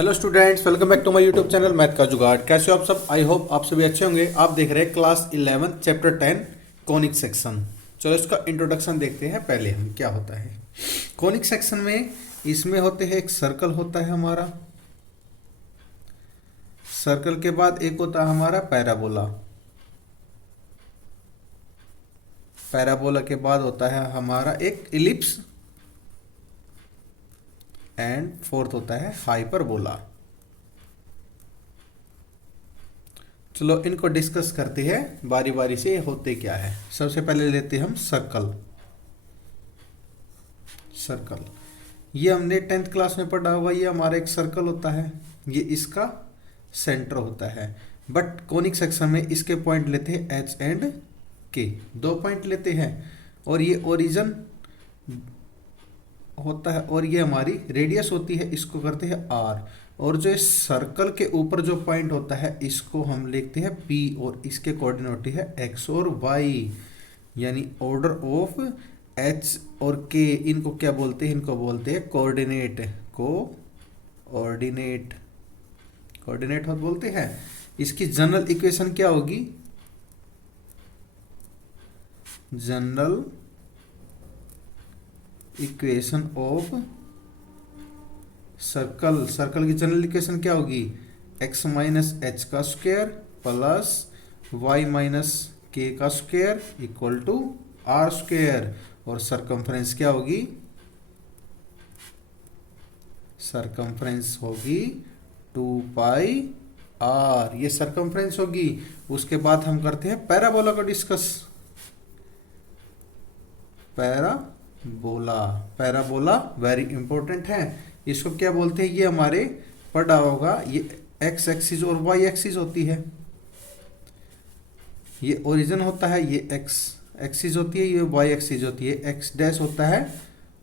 Hello students, welcome back to my YouTube channel math का जुगाड़। कैसे हो आप सब? आई होप आप सभी अच्छे होंगे। आप देख रहे हैं क्लास 11 चैप्टर 10 कॉनिक सेक्शन। चलो इसका इंट्रोडक्शन देखते हैं पहले हम क्या होता है कॉनिक सेक्शन में। इसमें होते हैं, एक सर्कल होता है हमारा, सर्कल के बाद एक होता है हमारा पैराबोला, पैराबोला के बाद होता है हमारा एक इलिप्स एंड फोर्थ होता है हाइपरबोला। चलो इनको डिस्कस करते हैं बारी बारी से, होते क्या है। सबसे पहले लेते हैं हम सर्कल। सर्कल ये हमने 10th क्लास में पढ़ा हुआ, ये हमारा एक सर्कल होता है, ये इसका सेंटर होता है। बट कॉनिक सेक्शन में इसके पॉइंट लेते हैं एच एंड के, दो पॉइंट लेते हैं, और ये ओरिजिन होता है और ये हमारी रेडियस होती है, इसको करते हैं आर। और जो इस सर्कल के ऊपर जो पॉइंट होता है इसको हम लिखते हैं पी, और इसके कोऑर्डिनेट होती है एक्स और वाई, यानी ऑर्डर ऑफ एच और के। इनको क्या बोलते हैं? इनको बोलते हैं कोऑर्डिनेट, कोऑर्डिनेट, कोऑर्डिनेट बोलते हैं। इसकी जनरल इक्वेशन क्या होगी? General equation of circle, circle की जनरल इक्वेशन क्या होगी? एक्स माइनस एच का square plus Y minus K का square equal to R square. और सरकमफ्रेंस क्या होगी? सरकमफ्रेंस होगी 2 पाई आर, ये सरकमफ्रेंस होगी। उसके बाद हम करते हैं पैराबोला को discuss. Parabola, parabola very important है। इसको क्या बोलते हैं? ये हमारे पढ़ा होगा, ये एक्स एक्सिस और वाई एक्सिस होती है। ये ओरिजिन होता है, ये एक्स एक्सिस होती है, ये वाई एक्सिस होती है। एक्स डैश होता है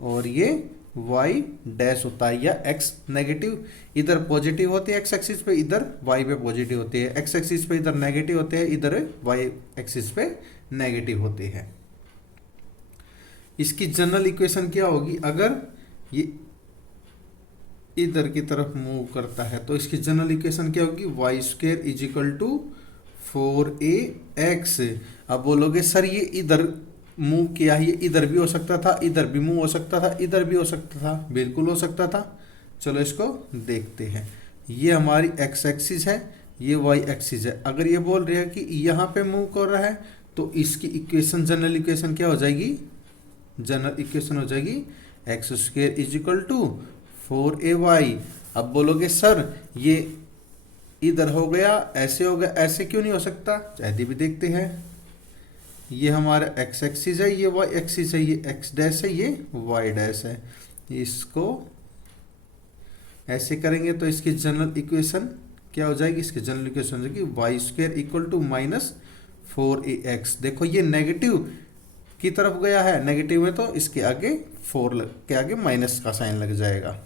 और ये वाई डैश होता है, या एक्स नेगेटिव इधर पॉजिटिव होती है एक्स एक्सिस पे, इधर वाई पे पॉजिटिव होती है। एक्स एक्सिस पे इधर नेगेटिव होते हैं, इधर वाई एक्सिस पे नेगेटिव होते हैं। इसकी जनरल इक्वेशन क्या होगी? अगर ये इधर की तरफ मूव करता है तो इसकी जनरल इक्वेशन क्या होगी? Y square is equal to 4ax। अब बोलोगे सर ये इधर मूव किया है, ये इधर भी हो सकता था, इधर भी मूव हो सकता था, इधर भी हो सकता था। बिल्कुल हो सकता था। चलो इसको देखते हैं। ये हमारी एक्स एक्सिस है, ये वाई एक्सिस है। अगर ये बोल रहे हैं कि यहाँ पे मूव कर रहा है तो इसकी इक्वेशन, जनरल इक्वेशन क्या हो जाएगी? जनरल इक्वेशन हो जाएगी X square is equal to 4ay। अब बोलोगे सर ये इधर हो गया, ऐसे हो गया, ऐसे क्यों नहीं हो सकता? चाहे भी देखते हैं। ये हमारा एक्स एक्सिस है, ये वाई एक्सिस है, ये एक्स डैश है, ये वाई डैश है। इसको ऐसे करेंगे तो इसकी जनरल इक्वेशन क्या हो जाएगी? इसकी जनरल इक्वेशन हो जाएगी Y square equal to minus 4ax। देखो ये नेगेटिव की तरफ गया है, नेगेटिव में तो इसके आगे 4 के आगे माइनस का साइन लग जाएगा।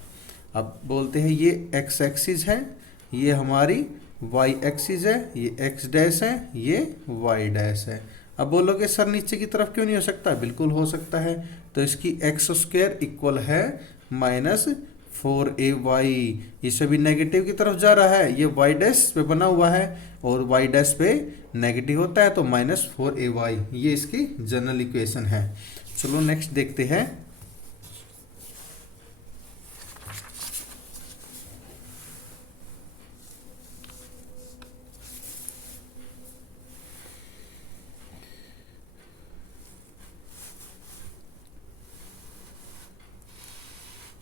अब बोलते हैं ये एक्स एक्सिस है, ये हमारी वाई एक्सिस है, ये एक्स डैश है, ये वाई डैश है। अब बोलोगे सर नीचे की तरफ क्यों नहीं हो सकता? बिल्कुल हो सकता है। तो इसकी एक्स स्क्वायर इक्वल है माइनस 4ay। इसे भी नेगेटिव की तरफ जा रहा है, ये वाई डैश पे बना हुआ है और वाई डैश पे नेगेटिव होता है तो माइनस 4ay। ये इसकी जनरल इक्वेशन है। चलो नेक्स्ट देखते हैं।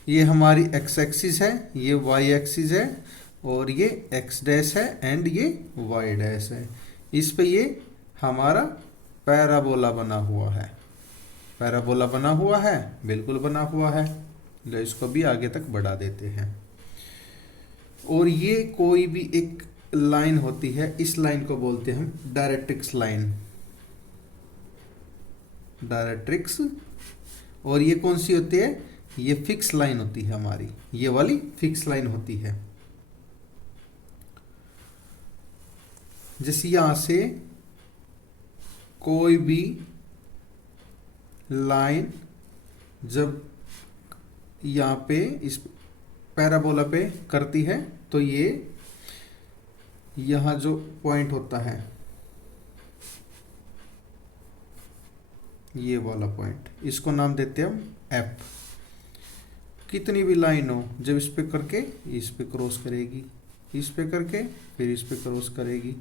ये हमारी एक्स एक्सिस है, ये वाई एक्सिस है, और ये एक्स डैश है एंड ये वाई डैश है। इस पे ये हमारा पैराबोला बना हुआ है। पैराबोला बना हुआ है, बिल्कुल बना हुआ है। लो इसको भी आगे तक बढ़ा देते हैं। और ये कोई भी एक लाइन होती है, इस लाइन को बोलते हैं हम डायरेक्ट्रिक्स लाइन, डायरेक्ट्रिक्स। और ये कौन सी होती है? ये फिक्स लाइन होती है हमारी, ये वाली फिक्स लाइन होती है। जैसे यहां से कोई भी लाइन जब यहाँ पे इस पैराबोला पे करती है। तो ये यहाँ जो पॉइंट होता है, ये वाला पॉइंट, इसको नाम देते हैं हम एफ। कितनी भी लाइन हो, जब इस पे करके इस पे क्रॉस करेगी, इस पे करके फिर इस पे क्रॉस करेगी,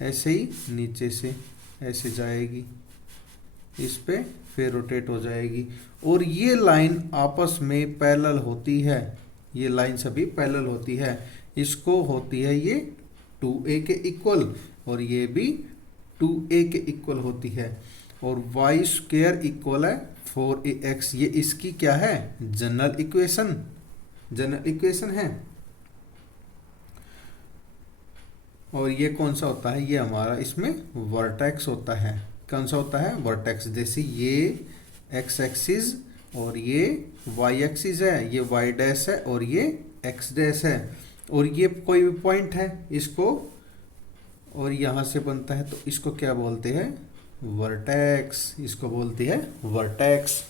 ऐसे ही नीचे से ऐसे जाएगी, इस पे फिर रोटेट हो जाएगी, और ये लाइन आपस में पैरेलल होती है। ये लाइन सभी पैरेलल होती है। इसको होती है ये 2a के इक्वल, और ये भी 2a के इक्वल होती है। और वाई स्क्वायर इक्वल है 4ax। ये इसकी क्या है, जनरल इक्वेशन, जनरल इक्वेशन है। और ये कौन सा होता है, ये हमारा इसमें वर्टेक्स होता है। कौन सा होता है, वर्टेक्स। जैसे ये एक्स एक्सिस और ये वाई एक्सिस है, ये वाई डैश है और ये एक्स डैश है, और ये कोई भी पॉइंट है इसको, और यहाँ से बनता है, तो इसको क्या बोलते हैं, वर्टेक्स। इसको बोलते हैं वर्टेक्स।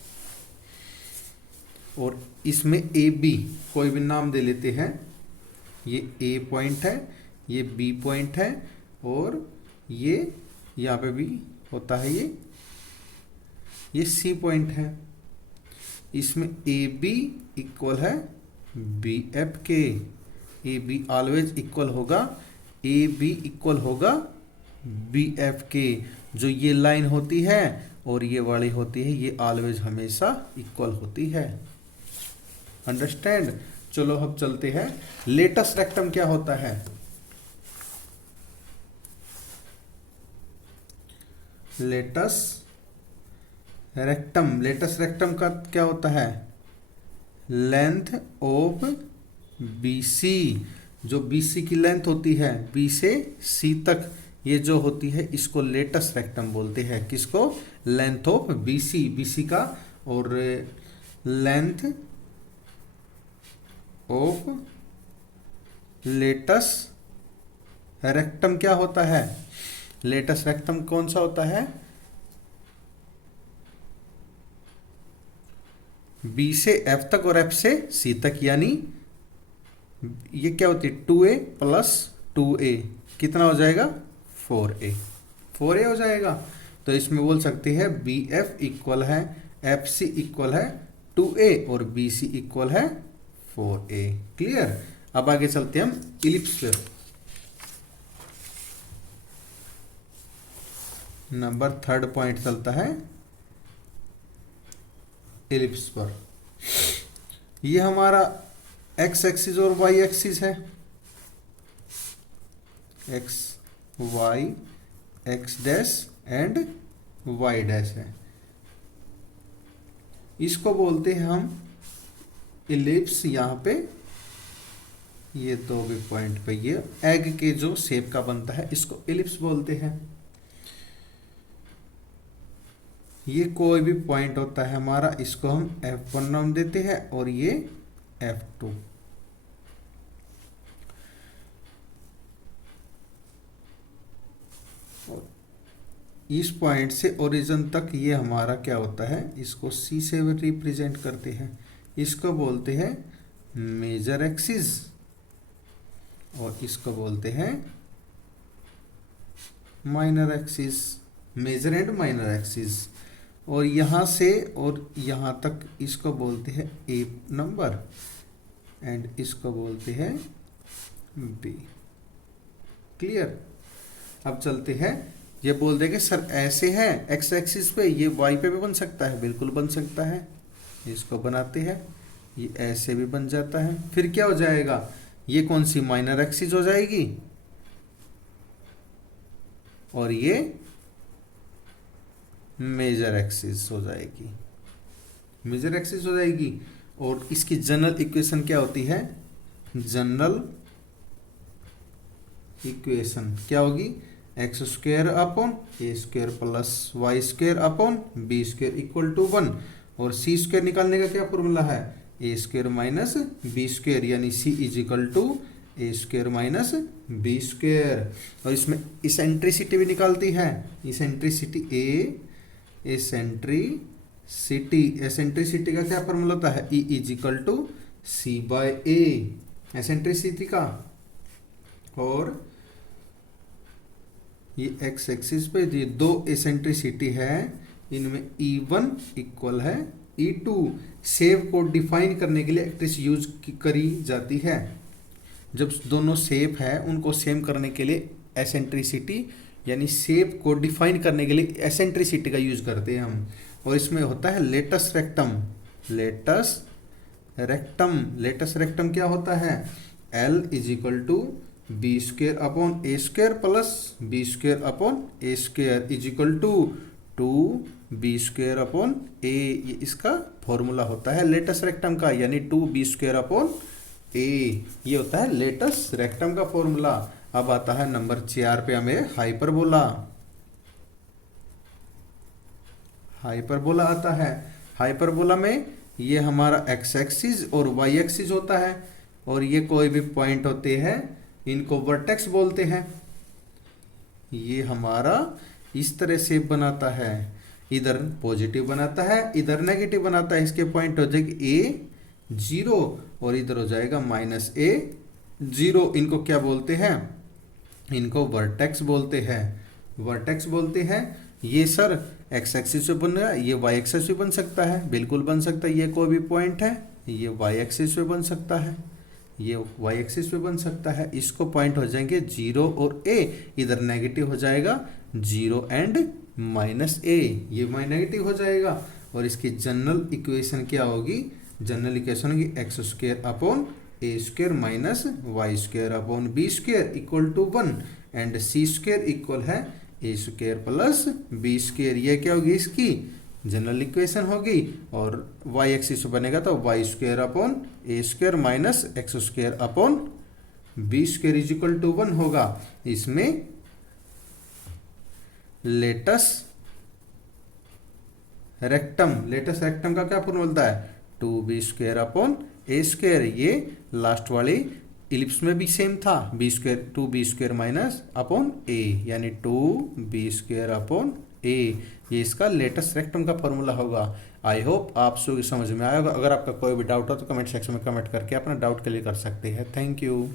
और इसमें ए बी कोई भी नाम दे लेते हैं। ये ए पॉइंट है, ये बी पॉइंट है, और ये यहाँ पे भी होता है, ये सी पॉइंट है। इसमें ए बी इक्वल है बी एफ के। ए बी ऑलवेज इक्वल होगा, ए बी इक्वल होगा बी एफ के। जो ये लाइन होती है और ये वाली होती है, ये ऑलवेज हमेशा इक्वल होती है। अंडरस्टैंड। चलो अब चलते हैं, लेटस रेक्टम क्या होता है। लेटस रेक्टम, लेटस रेक्टम का क्या होता है, लेंथ ऑफ BC। जो BC की लेंथ होती है B से C तक, ये जो होती है इसको लेटस रेक्टम बोलते हैं। किसको, लेंथ ऑफ BC, BC का। और लेंथ ऑफ लेटस रेक्टम क्या होता है, लेटस रेक्टम कौन सा होता है, B से F तक और F से C तक, यानी ये क्या होती है 2a प्लस 2a, कितना हो जाएगा 4a, 4a हो जाएगा। तो इसमें बोल सकते हैं BF इक्वल है FC इक्वल है 2a और BC इक्वल है 4a। क्लियर। अब आगे चलते हैं हम इलिप्स पे। नंबर 3 पॉइंट चलता है इलिप्स पर। ये हमारा एक्स एक्सिस और वाई एक्सिस है, X Y, X dash and Y dash है। इसको बोलते हैं हम इलिप्स। यहाँ पे ये दो भी पॉइंट पे ये एग के जो शेप का बनता है, इसको इलिप्स बोलते हैं। ये कोई भी पॉइंट होता है हमारा, इसको हम F1 नाम देते हैं, और ये F2। और इस पॉइंट से ओरिजिन तक ये हमारा क्या होता है, इसको C से रिप्रेजेंट करते हैं। इसको बोलते हैं मेजर एक्सिस, और इसको बोलते हैं minor axis, major and minor axis. और यहाँ से और यहाँ तक इसको बोलते हैं A नंबर, एंड इसको बोलते हैं B। क्लियर। अब चलते हैं, ये बोल देंगे सर ऐसे है एक्स एक्सिस पे, ये वाई पे भी बन सकता है, बिल्कुल बन सकता है। इसको बनाते हैं, ये ऐसे भी बन जाता है। फिर क्या हो जाएगा, ये कौन सी माइनर एक्सिस हो जाएगी, और ये मेजर एक्सिस हो जाएगी, मेजर एक्सिस हो जाएगी। और इसकी जनरल इक्वेशन क्या होती है, जनरल इक्वेशन क्या होगी, X square upon A square plus Y square upon B square equal to 1। और सी स्क्वायर निकालने का क्या फॉर्मूला है, A square minus B square, यानी C is equal to A square minus B square. और इसमें इसेंट्रिसिटी भी निकालती है, इसेंट्रिसिटी एसेंट्रिसिटी, एसेंट्रिसिटी का क्या फॉर्मूला होता है, E is equal to C by A eccentricity का, और ये एक्स एक्सिस पे ये दो एसेंट्रिसिटी है, इनमें E1 इक्वल है E2। शेप को डिफाइन करने के लिए एक्ट्रिस यूज करी जाती है। जब दोनों शेप है उनको सेम करने के लिए एसेंट्रिसिटी यानी शेप को डिफाइन करने के लिए एसेंट्रिसिटी का यूज करते हैं हम। और इसमें होता है लेटस रेक्टम। लेटस रेक्टम क्या होता है? L is equal to B square upon A square plus B square upon A square is equal to 2b² upon A. ये इसका फॉर्मूला होता है लेटस रेक्टम का, यानी 2b² अपॉन ए। ये होता है लेटस रेक्टम का फॉर्मूला। अब आता है नंबर 4 पे हमें हाइपरबोला। हाइपरबोला आता है। हाइपरबोला में ये हमारा एक्स एक्सिस और वाई एक्सिस होता है, और ये कोई भी पॉइंट होते हैं इनको वर्टेक्स बोलते हैं। ये हमारा इस तरह से बनाता है, इधर पॉजिटिव बनाता है इधर नेगेटिव बनाता है। इसके पॉइंट हो जाएगी a 0 और इधर हो जाएगा -a 0। इनको क्या बोलते हैं? इनको वर्टेक्स बोलते हैं। वर्टेक्स बोलते हैं। ये सर एक्स एक्सिस पे बन रहा है, ये वाई एक्सिस पे बन सकता है, बिल्कुल बन सकता है। ये कोई भी पॉइंट है, ये वाई एक्सिस पे बन सकता है, ये वाई एक्सिस पे बन सकता है। इसको पॉइंट हो जाएंगे 0 और a, इधर नेगेटिव हो जाएगा 0 एंड -a, ये नेगेटिव हो जाएगा। और इसकी जनरल इक्वेशन क्या होगी? जनरल इक्वेशन होगी x² upon a² minus y² upon b² equal to 1 and c² equal है a² प्लस b²। ये क्या होगी? इसकी जनरल इक्वेशन होगी। और y एक्सिस बनेगा तो y² upon a² minus x² upon b² is equal to 1 होगा। इसमें लेटस रेक्टम का क्या फॉर्मूला होता है? 2b² upon a²। ये लास्ट वाली इलिप्स में भी सेम था, b² 2b² minus upon a, यानी 2b² अपॉन a। ये इसका लेटेस्ट रेक्टम का फॉर्मूला होगा। आई होप आप समझ में आएगा। अगर आपका कोई भी डाउट हो तो कमेंट सेक्शन में कमेंट करके अपना डाउट क्लियर कर सकते हैं। Thank you.